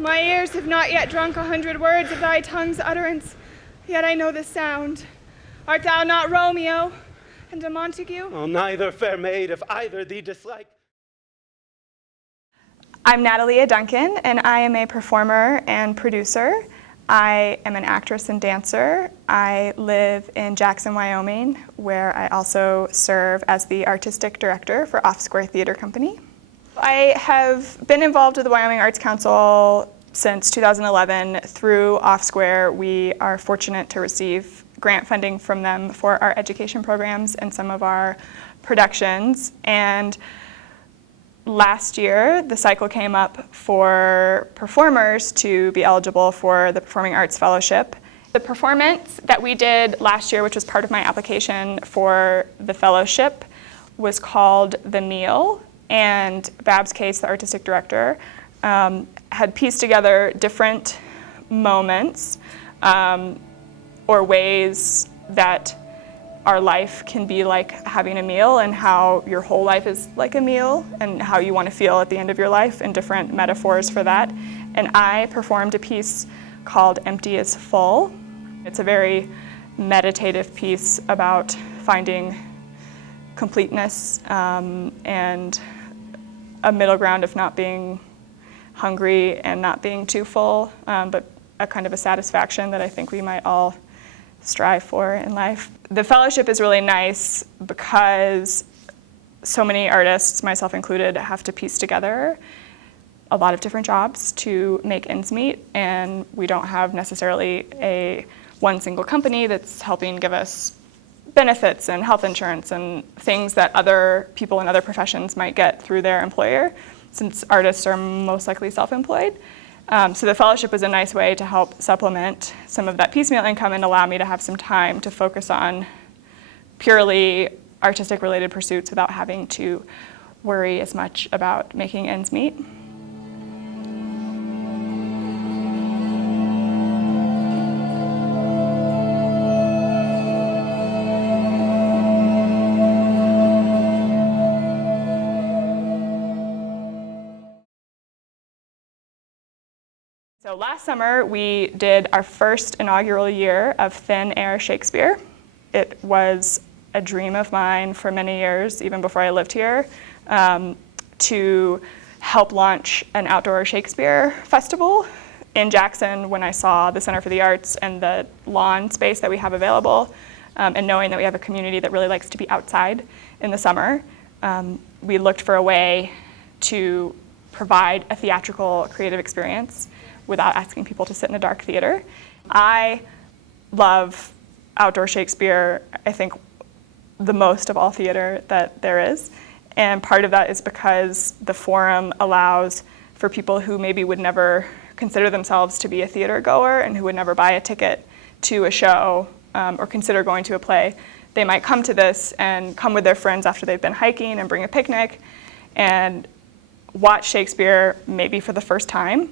My ears have not yet drunk 100 words of thy tongue's utterance, yet I know the sound. Art thou not Romeo and a Montague? Oh, neither, fair maid, if either thee dislike. I'm Natalia Duncan, and I am a performer and producer. I am an actress and dancer. I live in Jackson, Wyoming, where I also serve as the artistic director for Off Square Theater Company. I have been involved with the Wyoming Arts Council since 2011. Through Off Square, we are fortunate to receive grant funding from them for our education programs and some of our productions. And last year, the cycle came up for performers to be eligible for the Performing Arts Fellowship. The performance that we did last year, which was part of my application for the fellowship, was called The Meal. And Babs Case, the artistic director, had pieced together different moments or ways that our life can be like having a meal, and how your whole life is like a meal, and how you want to feel at the end of your life, and different metaphors for that. And I performed a piece called Empty is Full. It's a very meditative piece about finding completeness and a middle ground of not being hungry and not being too full, but a kind of a satisfaction that I think we might all strive for in life. The fellowship is really nice because so many artists, myself included, have to piece together a lot of different jobs to make ends meet, and we don't have necessarily one single company that's helping give us benefits and health insurance and things that other people in other professions might get through their employer, since artists are most likely self-employed. So the fellowship is a nice way to help supplement some of that piecemeal income and allow me to have some time to focus on purely artistic-related pursuits without having to worry as much about making ends meet. So last summer, we did our first inaugural year of Thin Air Shakespeare. It was a dream of mine for many years, even before I lived here, to help launch an outdoor Shakespeare festival in Jackson. When I saw the Center for the Arts and the lawn space that we have available, and knowing that we have a community that really likes to be outside in the summer, we looked for a way to provide a theatrical creative experience without asking people to sit in a dark theater. I love outdoor Shakespeare, I think, the most of all theater that there is. And part of that is because the Forum allows for people who maybe would never consider themselves to be a theater goer and who would never buy a ticket to a show or consider going to a play. They might come to this and come with their friends after they've been hiking and bring a picnic and watch Shakespeare maybe for the first time,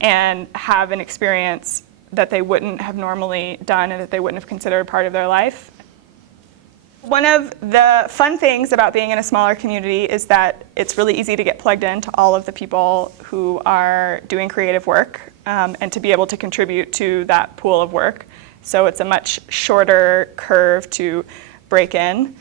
and have an experience that they wouldn't have normally done and that they wouldn't have considered part of their life. One of the fun things about being in a smaller community is that it's really easy to get plugged into all of the people who are doing creative work and to be able to contribute to that pool of work. So it's a much shorter curve to break in.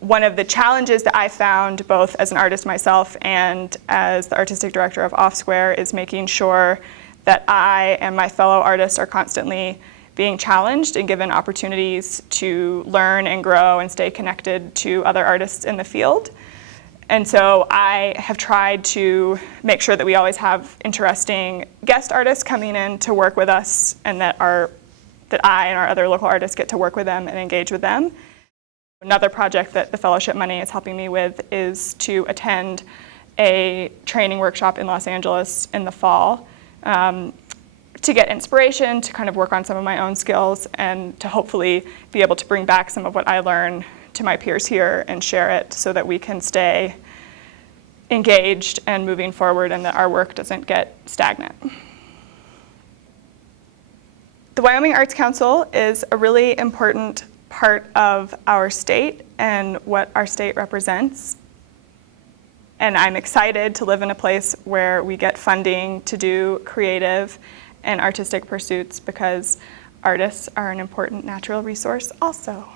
One of the challenges that I found, both as an artist myself and as the artistic director of Off Square, is making sure that I and my fellow artists are constantly being challenged and given opportunities to learn and grow and stay connected to other artists in the field. And so I have tried to make sure that we always have interesting guest artists coming in to work with us, and that I and our other local artists get to work with them and engage with them. Another project that the fellowship money is helping me with is to attend a training workshop in Los Angeles in the fall to get inspiration, to kind of work on some of my own skills, and to hopefully be able to bring back some of what I learn to my peers here and share it so that we can stay engaged and moving forward, and that our work doesn't get stagnant. The Wyoming Arts Council is a really important part of our state and what our state represents. And I'm excited to live in a place where we get funding to do creative and artistic pursuits because artists are an important natural resource also.